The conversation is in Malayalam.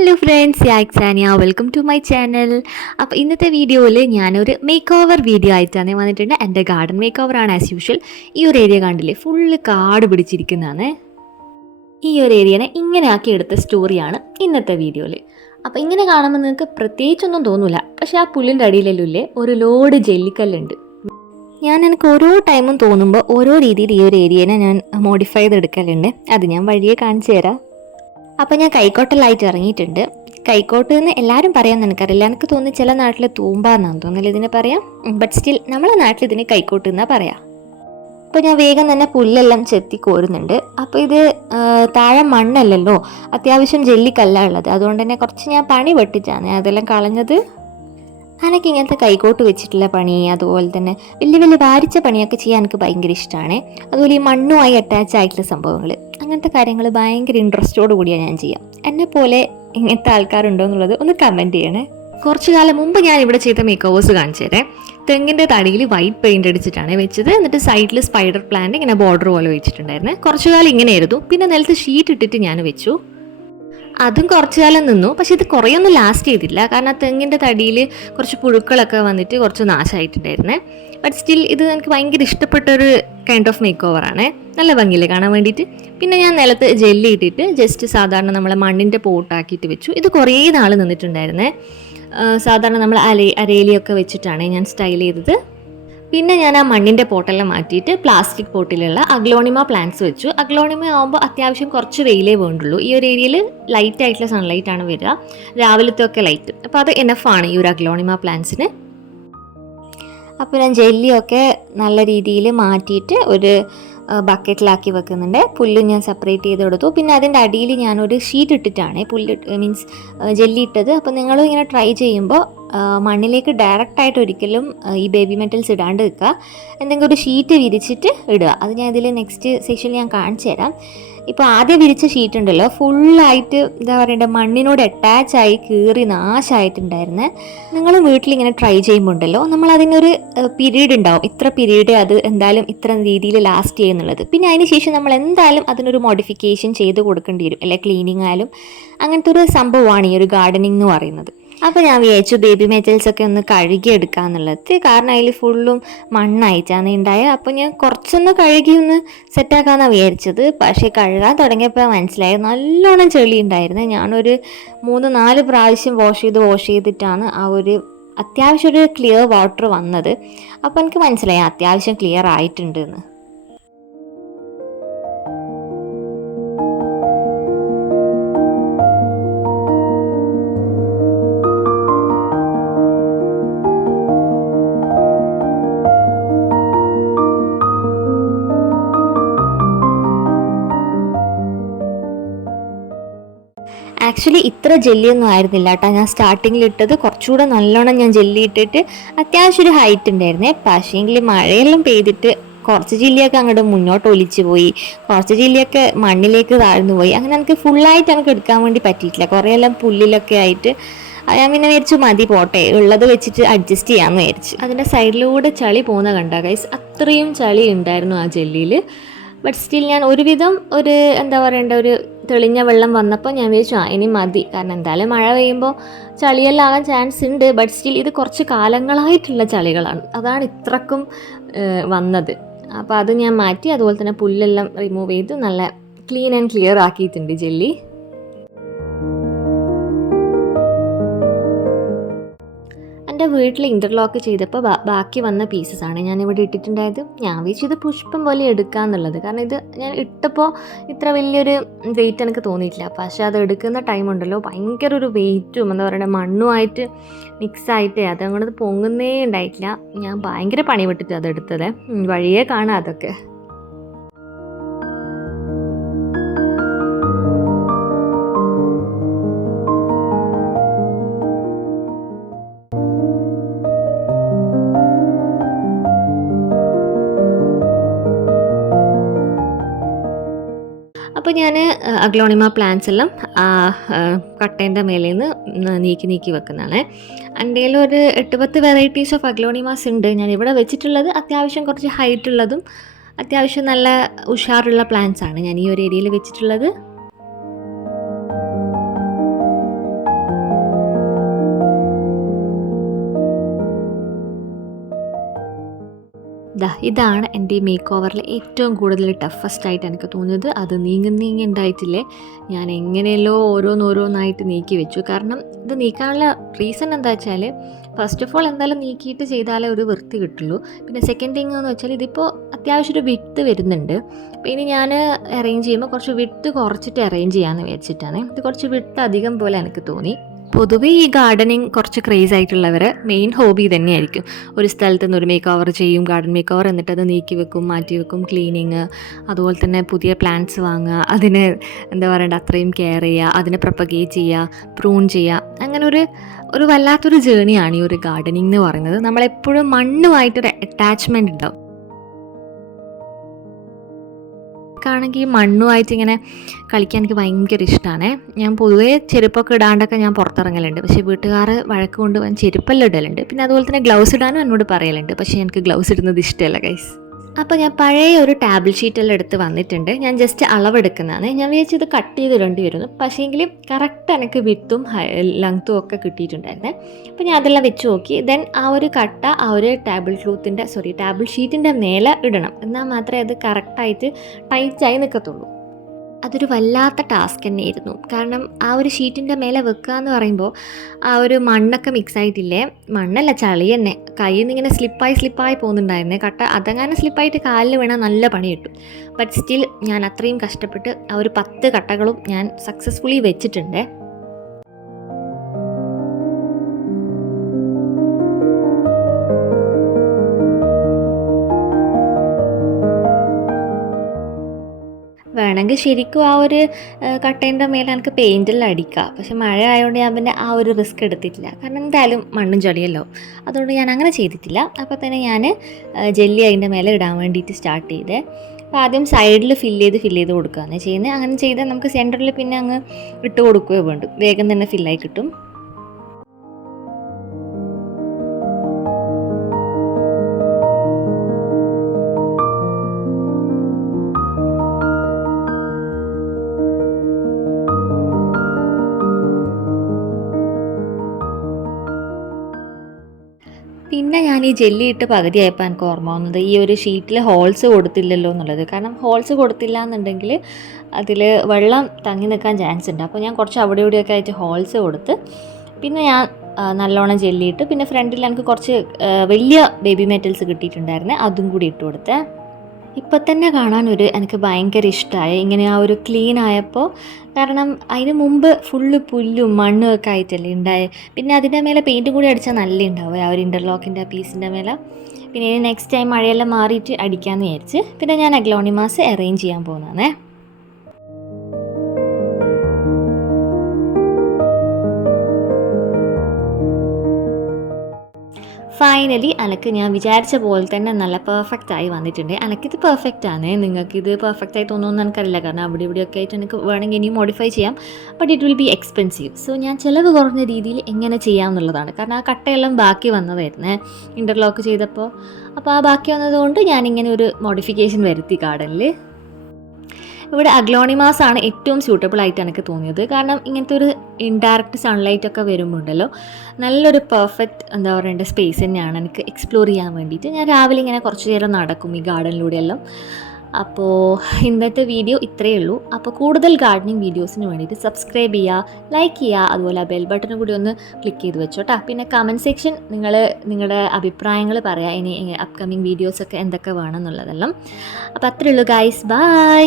ഹലോ ഫ്രണ്ട്സ്, യാക്സാനിയ, വെൽക്കം ടു മൈ ചാനൽ. അപ്പോൾ ഇന്നത്തെ വീഡിയോയിൽ ഞാനൊരു മേക്ക് ഓവർ വീഡിയോ ആയിട്ടാണ് വന്നിട്ടുണ്ട്. എൻ്റെ ഗാർഡൻ മേക്ക് ഓവറാണ് ആസ് യൂഷ്വൽ. ഈ ഒരു ഏരിയ കണ്ടില്ലേ, ഫുള്ള് കാട് പിടിച്ചിരിക്കുന്നതാണ്. ഈ ഒരു ഏരിയനെ ഇങ്ങനെ ആക്കിയെടുത്ത സ്റ്റോറിയാണ് ഇന്നത്തെ വീഡിയോയിൽ. അപ്പോൾ ഇങ്ങനെ കാണുമ്പോൾ നിങ്ങൾക്ക് പ്രത്യേകിച്ചൊന്നും തോന്നില്ല, പക്ഷേ ആ പുല്ലിൻ്റെ അടിയിലല്ലേ ഒരു ലോഡ് ജെല്ലിക്കല്ലുണ്ട്. എനിക്ക് ഓരോ ടൈമും തോന്നുമ്പോൾ ഓരോ രീതിയിൽ ഈ ഒരു ഏരിയനെ ഞാൻ മോഡിഫൈ ചെയ്തെടുക്കലുണ്ട്. അത് ഞാൻ വഴിയെ കാണിച്ചു തരാം. അപ്പോൾ ഞാൻ കൈക്കോട്ടലായിട്ട് ഇറങ്ങിയിട്ടുണ്ട്. കൈക്കോട്ട് എന്ന് എല്ലാവരും പറയാമെന്ന് എനിക്കറിയില്ല. എനിക്ക് തോന്നുന്നു ചില നാട്ടിൽ തൂമ്പാന്നാണ് തോന്നുന്നില്ല ഇതിനെ പറയാം. ബട്ട് സ്റ്റിൽ നമ്മളെ നാട്ടിൽ ഇതിന് കൈക്കോട്ട് എന്നാണ് പറയാം. അപ്പോൾ ഞാൻ വേഗം തന്നെ പുല്ലെല്ലാം ചെത്തി കോരുന്നുണ്ട്. അപ്പോൾ ഇത് താഴെ മണ്ണല്ലല്ലോ, അത്യാവശ്യം ജെല്ലിക്കല്ല ഉള്ളത്. അതുകൊണ്ട് തന്നെ കുറച്ച് ഞാൻ പണി വെട്ടിച്ചാണ് അതെല്ലാം കളഞ്ഞത്. എനിക്ക് ഇങ്ങനത്തെ കൈക്കോട്ട് വെച്ചിട്ടുള്ള പണി, അതുപോലെ തന്നെ വലിയ വലിയ ഭാരിച്ച പണിയൊക്കെ ചെയ്യാൻ എനിക്ക് ഭയങ്കര ഇഷ്ടമാണ്. അതുപോലെ ഈ മണ്ണുമായി അറ്റാച്ച് ആയിട്ടുള്ള സംഭവങ്ങൾ, അങ്ങനത്തെ കാര്യങ്ങൾ ഭയങ്കര ഇൻട്രസ്റ്റോട് കൂടിയാണ് ഞാൻ ചെയ്യാം. എന്നെ പോലെ ഇങ്ങനത്തെ ആൾക്കാരുണ്ടോ എന്നുള്ളത് ഒന്ന് കമൻറ്റ് ചെയ്യണേ. കുറച്ച് കാലം മുമ്പ് ഞാൻ ഇവിടെ ചെയ്ത മേക്ക് ഓവേഴ്സ് കാണിച്ചു തരാം. തെങ്ങിൻ്റെ തടിയിൽ വൈറ്റ് പെയിൻ്റ് അടിച്ചിട്ടാണ് വെച്ചത്. എന്നിട്ട് സൈഡിൽ സ്പൈഡർ പ്ലാന്റ് ഇങ്ങനെ ബോർഡർ പോലെ വെച്ചിട്ടുണ്ടായിരുന്നു. കുറച്ചു കാലം ഇങ്ങനെയായിരുന്നു. പിന്നെ നിലത്ത് ഷീറ്റ് ഇട്ടിട്ട് ഞാൻ വെച്ചു. അതും കുറച്ചു കാലം നിന്നു. പക്ഷെ ഇത് കുറേയൊന്നും ലാസ്റ്റ് ചെയ്തില്ല. കാരണം തെങ്ങിൻ്റെ തടിയിൽ കുറച്ച് പുഴുക്കളൊക്കെ വന്നിട്ട് കുറച്ച് നാശമായിട്ടുണ്ടായിരുന്നേ. ബട്ട് സ്റ്റിൽ ഇത് എനിക്ക് ഭയങ്കര ഇഷ്ടപ്പെട്ടൊരു കൈൻഡ് ഓഫ് മേക്ക് ഓവറാണ്. നല്ല ഭംഗിയില്ലേ കാണാൻ വേണ്ടിയിട്ട്. പിന്നെ ഞാൻ നിലത്ത് ജെല്ലി ഇട്ടിട്ട് ജസ്റ്റ് സാധാരണ നമ്മളെ മണ്ണിൻ്റെ പോട്ടാക്കിയിട്ട് വെച്ചു. ഇത് കുറേ നാൾ നിന്നിട്ടുണ്ടായിരുന്നേ. സാധാരണ നമ്മൾ അരേലിയൊക്കെ വെച്ചിട്ടാണ് ഞാൻ സ്റ്റൈൽ ചെയ്തത്. പിന്നെ ഞാൻ ആ മണ്ണിൻ്റെ പോട്ടെല്ലാം മാറ്റിയിട്ട് പ്ലാസ്റ്റിക് പോട്ടിലുള്ള അഗ്ലോണിമ പ്ലാന്റ്സ് വെച്ചു. അഗ്ലോണിമ ആകുമ്പോൾ അത്യാവശ്യം കുറച്ച് വെയിലേ വേണ്ടുള്ളൂ. ഈ ഒരു ഏരിയയിൽ ലൈറ്റ് ആയിട്ടുള്ള സൺലൈറ്റാണ് വരിക, രാവിലത്തെ ഒക്കെ ലൈറ്റ്. അപ്പോൾ അത് എനഫാണ് ഈ ഒരു അഗ്ലോണിമ പ്ലാന്റ്സിന്. അപ്പോൾ ഞാൻ ജെല്ലിയൊക്കെ നല്ല രീതിയിൽ മാറ്റിയിട്ട് ഒരു ബക്കറ്റിലാക്കി വെക്കുന്നുണ്ട്. പുല്ല് ഞാൻ സെപ്പറേറ്റ് ചെയ്ത് കൊടുത്തു. പിന്നെ അതിൻ്റെ അടിയിൽ ഞാനൊരു ഷീറ്റ് ഇട്ടിട്ടാണ് പുല്ല് മീൻസ് ജെല്ലി ഇട്ടത്. അപ്പോൾ നിങ്ങളും ഇങ്ങനെ ട്രൈ ചെയ്യുമ്പോൾ മണ്ണിലേക്ക് ഡയറക്റ്റായിട്ട് ഒരിക്കലും ഈ ബേബി മെറ്റൽസ് ഇടാണ്ട് വെക്കുക. എന്തെങ്കിലും ഒരു ഷീറ്റ് വിരിച്ചിട്ട് ഇടുക. അത് ഞാൻ ഇതിൽ നെക്സ്റ്റ് സെക്ഷനിൽ ഞാൻ കാണിച്ചു തരാം. ഇപ്പോൾ ആദ്യം വിരിച്ച ഷീറ്റ് ഉണ്ടല്ലോ, ഫുള്ളായിട്ട് എന്താ പറയണ്ടേ, മണ്ണിനോട് അറ്റാച്ചായി കീറി നാശമായിട്ടുണ്ടായിരുന്നേ. നിങ്ങൾ വീട്ടിലിങ്ങനെ ട്രൈ ചെയ്യുമ്പോൾ ഉണ്ടല്ലോ, നമ്മളതിനൊരു പീരീഡ് ഉണ്ടാവും, ഇത്ര പീരീഡ് അത് എന്തായാലും ഇത്ര രീതിയിൽ ലാസ്റ്റ് ചെയ്യുന്നുള്ളത്. പിന്നെ അതിന് ശേഷം നമ്മൾ എന്തായാലും അതിനൊരു മോഡിഫിക്കേഷൻ ചെയ്ത് കൊടുക്കേണ്ടി വരും, അല്ലെ ക്ലീനിങ് ആയാലും. അങ്ങനത്തെ ഒരു സംഭവമാണ് ഈ ഒരു ഗാർഡനിങ് എന്ന് പറയുന്നത്. അപ്പോൾ ഞാൻ വിചാരിച്ചു ബേബി മെറ്റൽസൊക്കെ ഒന്ന് കഴുകിയെടുക്കുക എന്നുള്ളത്. കാരണം അതിൽ ഫുള്ളും മണ്ണായിട്ടാണ് ഉണ്ടായത്. അപ്പോൾ ഞാൻ കുറച്ചൊന്ന് കഴുകി ഒന്ന് സെറ്റാക്കാമെന്നാണ് വിചാരിച്ചത്. പക്ഷേ കഴുകാൻ തുടങ്ങിയപ്പോൾ മനസ്സിലായി നല്ലോണം ചെളി ഉണ്ടായിരുന്നു. ഞാനൊരു 3-4 പ്രാവശ്യം വാഷ് ചെയ്തിട്ടാണ് ആ ഒരു അത്യാവശ്യം ഒരു ക്ലിയർ വാട്ടർ വന്നത്. അപ്പോൾ എനിക്ക് മനസ്സിലായി അത്യാവശ്യം ക്ലിയർ ആയിട്ടുണ്ടെന്ന്. ആക്ച്വലി ഇത്ര ജെല്ലിയൊന്നും ആയിരുന്നില്ല കേട്ടോ ഞാൻ സ്റ്റാർട്ടിങ്ങിൽ ഇട്ടത്. കുറച്ചുകൂടെ നല്ലോണം ഞാൻ ജെല്ലി ഇട്ടിട്ട് അത്യാവശ്യം ഒരു ഹൈറ്റ് ഉണ്ടായിരുന്നേ. പക്ഷേങ്കിൽ മഴയെല്ലാം പെയ്തിട്ട് കുറച്ച് ജെല്ലിയൊക്കെ അങ്ങോട്ട് മുന്നോട്ട് ഒലിച്ചു പോയി, കുറച്ച് ജെല്ലിയൊക്കെ മണ്ണിലേക്ക് താഴ്ന്നു പോയി. അങ്ങനെ എനിക്ക് ഫുള്ളായിട്ട് എനിക്ക് എടുക്കാൻ വേണ്ടി പറ്റിയിട്ടില്ല. കുറേയെല്ലാം പുല്ലിലൊക്കെ ആയിട്ട് ഞാൻ പിന്നെ വിചാരിച്ചു മതി പോട്ടെ, ഉള്ളത് വെച്ചിട്ട് അഡ്ജസ്റ്റ് ചെയ്യാമെന്ന് വിചാരിച്ചു. അതിൻ്റെ സൈഡിലൂടെ ചളി പോകുന്ന കണ്ട ഗൈസ്, അത്രയും ചളി ഉണ്ടായിരുന്നു ആ ജെല്ലിയിൽ. ബട്ട് സ്റ്റിൽ ഞാൻ ഒരുവിധം ഒരു എന്താ പറയേണ്ട ഒരു തെളിഞ്ഞ വെള്ളം വന്നപ്പോൾ ഞാൻ വിചാരിച്ചു ഇനി മതി. കാരണം എന്തായാലും മഴ പെയ്യുമ്പോൾ ചളിയെല്ലാം ആകാൻ ചാൻസ് ഉണ്ട്. ബട്ട് സ്റ്റിൽ ഇത് കുറച്ച് കാലങ്ങളായിട്ടുള്ള ചളികളാണ്, അതാണ് ഇത്രക്കും വന്നത്. അപ്പോൾ അത് ഞാൻ മാറ്റി. അതുപോലെ തന്നെ പുല്ലെല്ലാം റിമൂവ് ചെയ്ത് നല്ല ക്ലീൻ ആൻഡ് ക്ലിയർ ആക്കിയിട്ടുണ്ട് ജെല്ലി. എൻ്റെ വീട്ടിൽ ഇൻ്റർലോക്ക് ചെയ്തപ്പോൾ ബാക്കി വന്ന പീസസ് ആണ് ഞാനിവിടെ ഇട്ടിട്ടുണ്ടായത്. ഞാൻ വിചാരിച്ചു ഇത് പുഷ്പം പോലെ എടുക്കാമെന്നുള്ളത്. കാരണം ഇത് ഞാൻ ഇട്ടപ്പോൾ ഇത്ര വലിയൊരു വെയിറ്റ് എനിക്ക് തോന്നിയിട്ടില്ല. പക്ഷേ അത് എടുക്കുന്ന ടൈം ഉണ്ടല്ലോ, ഭയങ്കര ഒരു വെയിറ്റും എന്താ പറയുക മണ്ണുമായിട്ട് മിക്സായിട്ട് അതങ്ങോട്ട് പൊങ്ങുന്നേ ഉണ്ടായിട്ടില്ല. ഞാൻ ഭയങ്കര പണി വിട്ടിട്ട് അതെടുത്തത്. വഴിയേ കാണാം അതൊക്കെ. അപ്പോൾ ഞാൻ അഗ്ലോണിമ പ്ലാന്റ്സ് എല്ലാം കട്ടേൻ്റെ മേലെ നിന്ന് നീക്കി വെക്കുന്നതാണ്. എൻ്റെ കയ്യിൽ ഒരു 8-10 വെറൈറ്റീസ് ഓഫ് അഗ്ലോണിമാസ് ഉണ്ട്. ഞാൻ ഇവിടെ വെച്ചിട്ടുള്ളത് അത്യാവശ്യം കുറച്ച് ഹൈറ്റ് ഉള്ളതും അത്യാവശ്യം നല്ല ഉഷാറുള്ള പ്ലാന്റ്സ് ആണ് ഞാൻ ഈ ഒരു ഏരിയയിൽ വെച്ചിട്ടുള്ളത്. ഇതാണ് എൻ്റെ ഈ മേക്ക് ഓവറിൽ ഏറ്റവും കൂടുതൽ ടഫസ്റ്റ് ആയിട്ട് എനിക്ക് തോന്നിയത്. അത് നീങ്ങുണ്ടായിട്ടില്ലേ, ഞാൻ എങ്ങനെയല്ലോ ഓരോന്നായിട്ട് നീക്കി വെച്ചു. കാരണം ഇത് നീക്കാനുള്ള റീസൺ എന്താ വെച്ചാൽ, ഫസ്റ്റ് ഓഫ് ഓൾ എന്തായാലും നീക്കിയിട്ട് ചെയ്താലേ ഒരു വൃത്തി കിട്ടുള്ളൂ. പിന്നെ സെക്കൻഡ് തിങ് എന്ന് വെച്ചാൽ ഇതിപ്പോൾ അത്യാവശ്യം ഒരു വിട്ട് വരുന്നുണ്ട്. അപ്പോൾ ഇനി ഞാൻ അറേഞ്ച് ചെയ്യുമ്പോൾ കുറച്ച് വിട്ട് കുറച്ചിട്ട് അറേഞ്ച് ചെയ്യാമെന്ന് വിചാരിച്ചിട്ടാണ്. ഇത് കുറച്ച് വിട്ട് അധികം പോലെ എനിക്ക് തോന്നി. പൊതുവേ ഈ ഗാർഡനിങ് കുറച്ച് ക്രേസ് ആയിട്ടുള്ളവർ മെയിൻ ഹോബി തന്നെയായിരിക്കും. ഒരു സ്ഥലത്ത് നിന്ന് ഒരു മേക്ക് ഓവർ ചെയ്യും, ഗാർഡൻ മേക്ക് ഓവർ, എന്നിട്ട് അത് നീക്കി വെക്കും, മാറ്റി വെക്കും, ക്ലീനിങ്, അതുപോലെ തന്നെ പുതിയ പ്ലാന്റ്സ് വാങ്ങുക, അതിന് എന്താ പറയണ്ട അത്രയും കെയർ ചെയ്യുക, അതിനെ പ്രൊപ്പഗേറ്റ് ചെയ്യുക, പ്രൂൺ ചെയ്യുക. അങ്ങനെ ഒരു വല്ലാത്തൊരു ജേണിയാണ് ഈ ഒരു ഗാർഡനിങ് എന്ന് പറയുന്നത്. നമ്മളെപ്പോഴും മണ്ണുമായിട്ടൊരു അറ്റാച്ച്മെൻറ്റ് ഉണ്ടാവും. ണെങ്കിൽ മണ്ണുമായിട്ട് ഇങ്ങനെ കളിക്കാൻ എനിക്ക് ഭയങ്കര ഇഷ്ടമാണ്. ഞാൻ പൊതുവേ ചെരുപ്പൊക്കെ ഇടാണ്ടൊക്കെ ഞാൻ പുറത്തിറങ്ങലുണ്ട്. പക്ഷേ വീട്ടുകാർ വഴക്ക് കൊണ്ട് ചെരുപ്പെല്ലാം ഇടലുണ്ട്. പിന്നെ അതുപോലെ തന്നെ ഗ്ലൗസ് ഇടാനും എന്നോട് പറയലുണ്ട്. പക്ഷേ എനിക്ക് ഗ്ലൗസ് ഇടുന്നത് ഇഷ്ടമല്ല ഗൈസ്. അപ്പോൾ ഞാൻ പഴയ ഒരു ടേബിൾ ഷീറ്റെല്ലാം എടുത്ത് വന്നിട്ടുണ്ട്. ഞാൻ ജസ്റ്റ് അളവെടുക്കുന്നതാണ്. ഞാൻ വിചാരിച്ചത് കട്ട് ചെയ്ത് ഇടേണ്ടി വരുന്നു. പക്ഷേങ്കിൽ കറക്റ്റ് എനിക്ക് വിത്തും ലെങ്ത്തും ഒക്കെ കിട്ടിയിട്ടുണ്ടായിരുന്നേ. അപ്പോൾ ഞാൻ അതെല്ലാം വെച്ച് നോക്കി. ദെൻ ആ ഒരു കട്ട ആ ഒരു ടേബിൾ ഷീറ്റിൻ്റെ മേലെ ഇടണം. എന്നാൽ മാത്രമേ അത് കറക്റ്റായിട്ട് ടൈറ്റായി നിൽക്കത്തുള്ളൂ. അതൊരു വല്ലാത്ത ടാസ്ക് തന്നെയായിരുന്നു. കാരണം ആ ഒരു ഷീറ്റിൻ്റെ മേലെ വെക്കുക എന്ന് പറയുമ്പോൾ ആ ഒരു മണ്ണൊക്കെ മിക്സ് ആയിട്ടില്ലേ, മണ്ണല്ല ചളി തന്നെ, കയ്യിൽ നിന്ന് ഇങ്ങനെ സ്ലിപ്പായി പോകുന്നുണ്ടായിരുന്നേ. കട്ട അതങ്ങനെ സ്ലിപ്പായിട്ട് കാലിൽ വീണാൽ നല്ല പണി കിട്ടും. ബട്ട് സ്റ്റിൽ ഞാൻ അത്രയും കഷ്ടപ്പെട്ട് ആ ഒരു 10 കട്ടകളും ഞാൻ സക്സസ്ഫുള്ളി വെച്ചിട്ടുണ്ട്. വേണമെങ്കിൽ ശരിക്കും ആ ഒരു കട്ടേൻ്റെ മേലെ എനിക്ക് പെയിൻറ്റെല്ലാം അടിക്കാം. പക്ഷെ മഴ ആയതുകൊണ്ട് ഞാൻ പിന്നെ ആ ഒരു റിസ്ക് എടുത്തിട്ടില്ല. കാരണം എന്തായാലും മണ്ണും ചളിയല്ലോ, അതുകൊണ്ട് ഞാൻ അങ്ങനെ ചെയ്തിട്ടില്ല. അപ്പോൾ തന്നെ ഞാൻ ജെല്ലി അതിൻ്റെ മേലെ ഇടാൻ വേണ്ടിയിട്ട് സ്റ്റാർട്ട് ചെയ്തേ. അപ്പോൾ ആദ്യം സൈഡിൽ ഫില്ല് ചെയ്ത് കൊടുക്കുകയാണ് ചെയ്യുന്നത്. അങ്ങനെ ചെയ്താൽ നമുക്ക് സെൻറ്ററിൽ പിന്നെ അങ്ങ് ഇട്ട് കൊടുക്കുകയോ വേണ്ടു, വേഗം തന്നെ ഫില്ലായി കിട്ടും. പിന്നെ ഞാൻ ഈ ജെല്ലി ഇട്ട് പകുതിയായപ്പോൾ എനിക്ക് ഓർമ്മ വന്നത് ഈ ഒരു ഷീറ്റിൽ ഹോൾസ് കൊടുത്തില്ലല്ലോ എന്നുള്ളത്. കാരണം ഹോൾസ് കൊടുത്തില്ല എന്നുണ്ടെങ്കിൽ അതിൽ വെള്ളം തങ്ങി നിൽക്കാൻ ചാൻസ് ഉണ്ട്. അപ്പോൾ ഞാൻ കുറച്ച് അവിടെ ഇവിടെയൊക്കെ ആയിട്ട് ഹോൾസ് കൊടുത്ത് പിന്നെ ഞാൻ നല്ലോണം ജെല്ലിയിട്ട് പിന്നെ ഫ്രണ്ടിൽ എനിക്ക് കുറച്ച് വലിയ ബേബി മെറ്റൽസ് കിട്ടിയിട്ടുണ്ടായിരുന്നു, അതും കൂടി ഇട്ട് കൊടുത്തേ. ഇപ്പം തന്നെ കാണാൻ എനിക്ക് ഭയങ്കര ഇഷ്ടമായി ഇങ്ങനെ ആ ഒരു ക്ലീൻ ആയപ്പോൾ. കാരണം അതിന് മുമ്പ് ഫുള്ള് പുല്ലും മണ്ണും ഒക്കെ ആയിട്ടല്ലേ ഉണ്ടായേ. പിന്നെ അതിൻ്റെ മേലെ പെയിൻറ്റും കൂടി അടിച്ചാൽ നല്ല ഉണ്ടാവും ആ ഒരു ഇൻ്റർലോക്കിൻ്റെ പീസിൻ്റെ മേലെ. പിന്നെ ഇനി നെക്സ്റ്റ് ടൈം മഴയെല്ലാം മാറിയിട്ട് അടിക്കാമെന്ന് വിചാരിച്ച് പിന്നെ ഞാൻ അഗ്ലോണിമാസ് അറേഞ്ച് ചെയ്യാൻ പോകുന്നതാണേ. ഫൈനലി എനിക്ക് ഞാൻ വിചാരിച്ച പോലെ തന്നെ നല്ല പെർഫെക്റ്റ് ആയി വന്നിട്ടുണ്ട്. എനിക്കിത് പെർഫെക്റ്റ് ആണ്, നിങ്ങൾക്കിത് പെർഫെക്റ്റ് ആയി തോന്നുമെന്ന് എനിക്കറിയില്ല. കാരണം അവിടെ ഇവിടെയൊക്കെ ആയിട്ട് എനിക്ക് വേണമെങ്കിൽ ഇനിയും മോഡിഫൈ ചെയ്യാം. But it will be expensive. So ഞാൻ ചിലവ് കുറഞ്ഞ രീതിയിൽ എങ്ങനെ ചെയ്യാമെന്നുള്ളതാണ്. കാരണം ആ കട്ടയെല്ലാം ബാക്കി വന്നതായിരുന്നേ ഇൻ്റർലോക്ക് ചെയ്തപ്പോൾ. അപ്പോൾ ആ ബാക്കി വന്നതുകൊണ്ട് ഞാനിങ്ങനെ ഒരു മോഡിഫിക്കേഷൻ വരുത്തി ഗാർഡനിൽ. ഇവിടെ അഗ്ലോണിമാസ് ആണ് ഏറ്റവും സ്യൂട്ടബിൾ ആയിട്ട് എനിക്ക് തോന്നിയത്. കാരണം ഇങ്ങനത്തെ ഒരു ഇൻഡയറക്റ്റ് സൺലൈറ്റ് ഒക്കെ വരുമ്പോൾ ഉണ്ടല്ലോ നല്ലൊരു പെർഫെക്റ്റ് എന്താ പറയേണ്ട സ്പേസ് തന്നെയാണ് എനിക്ക് എക്സ്പ്ലോർ ചെയ്യാൻ വേണ്ടിയിട്ട്. ഞാൻ രാവിലെ ഇങ്ങനെ കുറച്ച് നേരം നടക്കും ഈ ഗാർഡനിലൂടെയെല്ലാം. അപ്പോൾ ഇന്നത്തെ വീഡിയോ ഇത്രയേ ഉള്ളൂ. അപ്പോൾ കൂടുതൽ ഗാർഡനിങ് വീഡിയോസിന് വേണ്ടിയിട്ട് സബ്സ്ക്രൈബ് ചെയ്യുക, ലൈക്ക് ചെയ്യുക, അതുപോലെ ബെൽ ബട്ടണും കൂടി ഒന്ന് ക്ലിക്ക് ചെയ്ത് വെച്ചോട്ടാ. പിന്നെ കമൻറ്റ് സെക്ഷൻ നിങ്ങളുടെ അഭിപ്രായങ്ങൾ പറയാം, ഇനി അപ്കമിങ് വീഡിയോസൊക്കെ എന്തൊക്കെ വേണമെന്നുള്ളതെല്ലാം. അപ്പോൾ അത്രയേ ഉള്ളൂ ഗൈസ്, ബൈ.